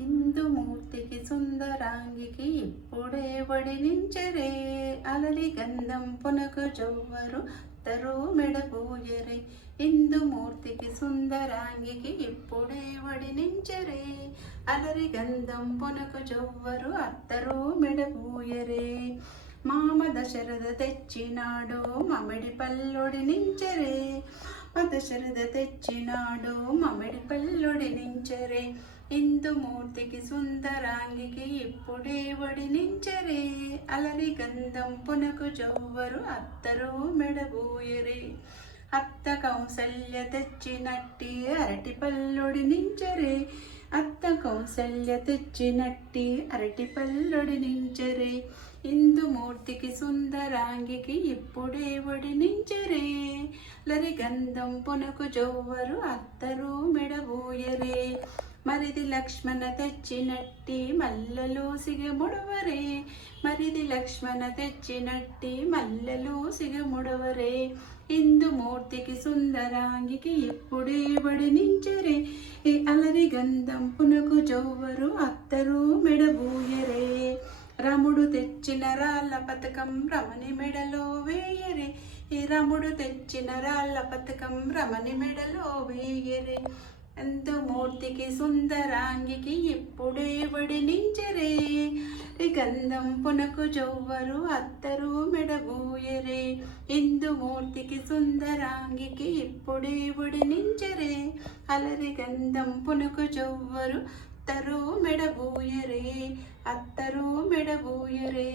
ఇందుమూర్తికి సుందరాంగికి ఇప్పుడే వడినించరే అలరి గంధం పునకు జొవ్వరు తరు మెడబోయరే ఇందుమూర్తికి సుందరాంగికి ఇప్పుడే వడినించరే అలరి గంధం పునకు జొవ్వరు అత్తరు మెడబోయరే మామ దశరథ తెచ్చినాడు మమిడి పల్లొడి నించరే. మా దశరథ తెచ్చినాడు మమిడి పల్లొడి నించరే. ఇందుమూర్తికి సుందరాంగికి ఇప్పుడే ఒడి నించరే. అలరి గంధం పునకు జవ్వరు అత్తరు మెడబోయరే. అత్త కౌసల్య తెచ్చినట్టి అరటి పల్లుడి నించరే. అత్త తెచ్చినట్టి అరటి పల్లుడి నించరే. ఇందుమూర్తికి సుందరాంగికి ఇప్పుడే వడినించరే లరి గంధం పునకు జవ్వరు అత్తరు మెడబోయరే. మరిది లక్ష్మణ తెచ్చినట్టి మల్లలు సిగముడవరే మరిది లక్ష్మణ తెచ్చినట్టి మల్లలు సిగముడవరే ఇందుమూర్తికి సుందరాంగికి ఇప్పుడే బడినించరే ఈ అలరి గంధం పునకు చౌవరు అత్తరు మెడబూయరే. రముడు తెచ్చిన రాళ్ళ పథకం రమణి మెడలో వేయరే. ఈ రముడు తెచ్చిన రాళ్ళ పథకం రమణి మెడలో వేయరే. ఎంతో మూర్తికి సుందరాంగికి ఇప్పుడే వడినించరే ఈ గంధం పునకు చౌవరు అత్తరు మెడబూయరే. ఇందుమూర్తికి సుందరాంగికి ఇప్పుడే వడినించరే అలరి గంధం పునకు జవ్వరు అత్తరు మెడబూయరే అత్తరు మెడబూయరే